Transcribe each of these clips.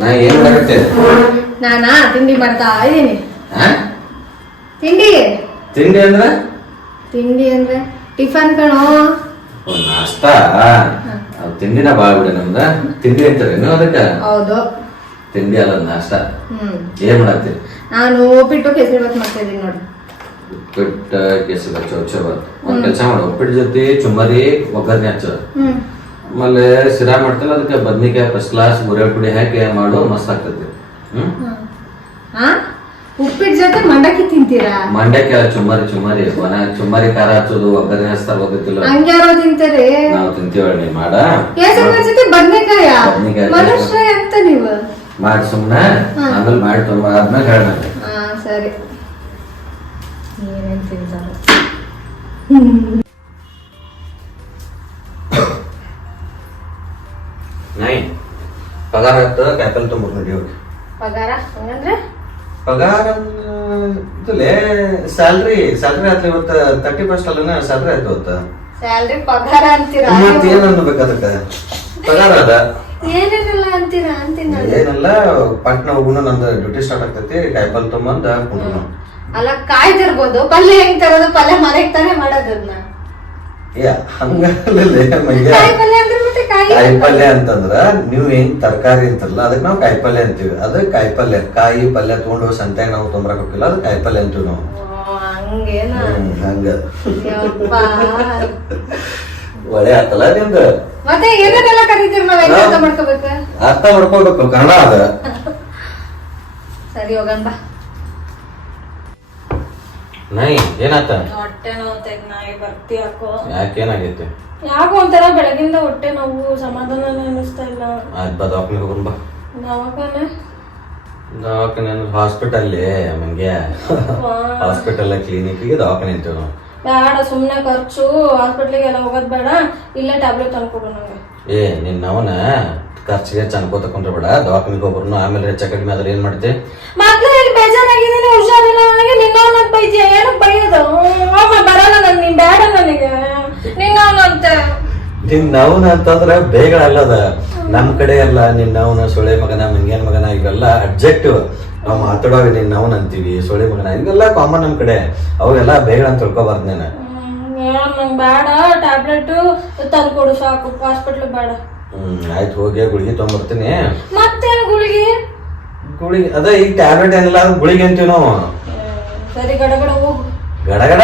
ನಾ ಏನ್ ಮಾಡತ್ತೆ? ನಾನಾ ತಿಂಡಿ ಮಾಡ್ತಾ ಇದೀನಿ. ತಿಂಡಿ ಅಂದ್ರೆ ಟಿಫನ್ ಕಣೋ. ನಾಷ್ಟಾ ತಿಂಡಿನ ಬಾಳ್ಬಿಡ ನಮ್ದ. ತಿಂಡಿ ಅಂತಾರೇನು ಅದಕ್ಕ? ಹೌದು, ತಿಂಡಿ ಅಲ್ಲ ನಾಷ್ಟ. ಏನ್ ಮಾಡತ್ತಿ? ನಾನು ಉಪ್ಪಿಟ್ಟು ಕೇಸರಿ ಬಾತ್ ಮಾಡ್ತಾ ಇದೀನಿ ನೋಡಿ. ಉಪ್ಪಿಟ್ಟು ಕೇಸರಿ ಬಾತ್ ಚೌಚೌ. ಒಂದ್ ಕೆಲಸ ಮಾಡು, ಉಪ್ಪಿಟ್ಟು ಜೊತೆ ಚುಮ್ಮರಿ ಒಗ್ಗರಣೆ ಹಚ್ಚ. ಆಮೇಲೆ ಶಿರಾ ಮಾಡ್ತಲ್ಲ, ಅದಕ್ಕೆ ಬದ್ನಿಕಾಯಿ ಫಸ್ಟ್ ಕ್ಲಾಸ್ ಗುರೆಳ್ ಪುಡಿ ಹಾಕಿ ಮಾಡು, ಮಸ್ತ್ ಆಗ್ತೈತಿ. ಉಪ್ಪಿಟ್ಟು ಜೊತೆ ಮಂಡಕ್ಕಿ ತಿಂತೀರಾ? ಮಂಡಕ್ಕಿ ಅಲ್ಲ, ಚುಮ್ಮರಿ ಚುಮ್ಮರಿ ಖಾರ ಹಚ್ಚೋದು, ಒಗ್ಗರಣೆ ಹಚ್ತಾರ, ಗೊತ್ತಿಲ್ಲ. ಹಂಗ್ಯಾರೋ ತಿಂತಾರೆ? ನಾವು ತಿಂತೀವಿ ನೀ ಮಾಡ. ಕೇಸರಿ ಬಾತ್ ಜೊತೆ ಬದ್ನೆಕಾಯ? ಮನುಷ್ಯ ಎಂತ ನೀವು? ಮಾಡಿ ಸುಮ್ನೆ, ಆಮೇಲೆ ಮಾಡಿ ತುಂಬ ಆದ್ಮೇಲೆ ಹೇಳ. ಸರಿ. ಏನೇನ್ ತಿಂತಾರ? ನೈ ಪಗಾರ ಆಗ್ತದ, ಕ್ಯಾಪಲ್ ತುಂಬ ನೋಡಿ. ಪಗಾರ ಹಂಗಂದ್ರೆ? ಪಗಾರ ಇಲ್ಲೇ ಸ್ಯಾಲ್ರಿ ಆಯ್ತು. ಇವತ್ತು 31 ಅಲ್ಲನ ಸ್ಯಾಲ್ರಿ ಆಯ್ತು ಇವತ್ತು. ಸ್ಯಾಲ್ರಿ ಪಗಾರ ಅಂತೀರಾ? ಮತ್ತೇನ್ ಅನ್ಬೇಕು ಅದಕ್ಕ? ಪಗಾರ ಅದ ಏನೇನೆಲ್ಲ ಅಂತೀರಾ ಅಂತೀನಿ. ಏನೆಲ್ಲ ಪಟ್ನ ಹೋಗುಣ, ನಂದು ಡ್ಯೂಟಿ ಸ್ಟಾರ್ಟ್ ಆಗ್ತೈತಿ. ಕಾಯಿಪಲ್ ತೊಂಬಂದ ಕುಂಡ್ರು. ಅಲ್ಲ ಕಾಯಿ ತರ್ಬೋದು, ಪಲ್ಯ ಹೆಂಗ್ ತರೋದು? ಪಲ್ಯ ಮನೆಗ್ ತಾನೇ ಮಾಡೋದನ್ನ. ಕಾಯಿ ಪಲ್ಯ ಅಂತಂದ್ರ ನೀವ್ ಏನ್ ತರಕಾರಿ ಅಂತಲ್ಲ, ಅದಕ್ಕೆ ನಾವು ಕಾಯಿ ಪಲ್ಯ ಅಂತೀವಿ. ಅದು ಕಾಯಿ ಪಲ್ಯ, ಕಾಯಿ ಪಲ್ಯ ತಗೊಂಡು ಸಂತ್ಯಾಗ ನಾವು ತೊಂಬರಕ್ ಹೋಗಿಲ್ಲ, ಅದು ಕಾಯಿ ಪಲ್ಯ ಅಂತೀವಿ ನಾವು. ಹಂಗ ಒಳ್ಳೆ ಆತಲ್ಲ ನಿಮ್ದು. ಮತ್ತೆ ಏನೇನೆಲ್ಲ ಕರೀತೀರಿ ನಾವ್? ಅರ್ಥ ಮಾಡ್ಕೋಬೇಕು. ಅರ್ಥ ಮಾಡ್ಕೋಬೇಕು, ಕನ್ನಡ ಅದ. ಸರಿ ಹೋಗಣ ಬಾ. ನೈ ಏನಾತ? ಹೊಟ್ಟೆ ನೋವು ನಾಯಿ ಬರ್ತಿ ಯಾಕೋ? ಯಾಕೇನಾಗೈತಿ? ಯಾಕೋ ಒಂಥರ ಬೆಳಗಿಂದ ಹೊಟ್ಟೆ ನೋವು, ಸಮಾಧಾನ ಅನಿಸ್ತಾ ಇಲ್ಲ. ಆಯ್ತು ಬಾ, ದವಾಖಾನೆ ಹೋಗೋಣ ಬಾ. ದವಾಖಾನೆ ಹಾಸ್ಪಿಟಲ್ ಮಂಗ್ಯ. ಹಾಸ್ಪಿಟಲ್ ಕ್ಲಿನಿಕ್ಗೆ ದವಾಖಾನೆ ಅಂತೀವಿ ನಾವು. ಬೇಡ, ಸುಮ್ನೆ ಖರ್ಚು. ಹಾಸ್ಪಿಟ್ಲಿಗೆ ಎಲ್ಲ ಹೋಗೋದ್ ಬೇಡ, ಇಲ್ಲೇ ಟ್ಯಾಬ್ಲೆಟ್ ತಂದ್ಕೊಡು ನಂಗೆ. ನಿನ್ನವನ ಖರ್ಚಿಗೆ ಅನ್ಕೋ ತಕೊಂಡ್ರೆ ಬೇಡ, ದವಾಖಾನಿಗೆ ಹೋಗ್ಬರ್ನು. ಆಮೇಲೆ ಹೆಚ್ಚ ಕಡಿಮೆ ಆದ್ರೆ ಏನ್ ಮಾಡ್ತಿ? ಮೊದ್ಲು ಇಲ್ಲಿ ಬೇಜಾರಾಗಿದ್ದೀನಿ, ಹುಷಾರಿಲ್ಲ ನನಗೆ. ನಿನ್ನವನ ಬೈದ್ಯ? ಏನಕ್ ಬೈಯೋದು? ಬರಲ್ಲ ನನ್, ನೀನ್ ಬೇಡ ನನಗೆ. ನಿನ್ನವನಂತೆ. ನಿನ್ನವನ ಅಂತಂದ್ರೆ ಬೇಗ ಅಲ್ಲದ. ನಮ್ ಕಡೆ ಎಲ್ಲ ನಿನ್ನವನ, ಸೊಳೆ ಮಗನ, ಮಂಗ್ಯಾನ ಮಗನ, ಇವೆಲ್ಲ ಅಬ್ಜೆಕ್ಟಿವ್. ನಾವು ಮಾತಾಡೋವಿ ನಿನ್ನವನ್ ಅಂತೀವಿ, ಸೊಳೆ ಮಗನ, ಇವೆಲ್ಲ ಕಾಮನ್ ನಮ್ ಕಡೆ. ಅವೆಲ್ಲ ಬೇಗ ಅಂತ ತಿಳ್ಕೊಬಾರ್ದು ನೀನು. ನಂಗೆ ಬೇಡ, ಟ್ಯಾಬ್ಲೆಟ್ ತಂದ್ಕೊಡು ಸಾಕು, ಹಾಸ್ಪಿಟ್ಲ್ ಬೇಡ. ಆಯ್ತು, ಹೋಗಿ ಗುಳಿಗೆ ತಗೊಂಡ್ಬರ್ತೀನಿ. ಮತ್ತೇನು ಗುಳಿಗೆ? ಅದ ಈಗ ಟ್ಯಾಬ್ಲೆಟ್ ಏನಿಲ್ಲ, ಅದು ಗುಳಿಗೆ ಅಂತೀವಿ ನಾವು. ಸರಿ, ಗಡಗಡ ಹೋಗು. ಗಡಗಡ?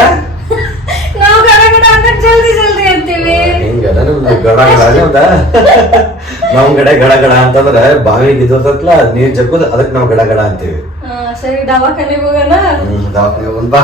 ನಾವು ಗಡಗಡ ಅಂದ್ರೆ ಜಲ್ದಿ ಅಂತೀವಿ. ನಮ್ ಕಡೆ ಗಡಗಡ ಅಂತಂದ್ರೆ ಬಾವಿಗೆ ಇದ್ದಲ್ಲ ನೀರ್ ಜಕ್ಕುದು, ಅದಕ್ಕೆ ನಾವು ಗಡಗಡ ಅಂತೀವಿ. ಸರಿ, ದವಾಖಾನೆಗೆ ಹೋಗೋಣ. ದವಾಖಾನೆಗೆ ಹೋಗೋಣ ಬಾ.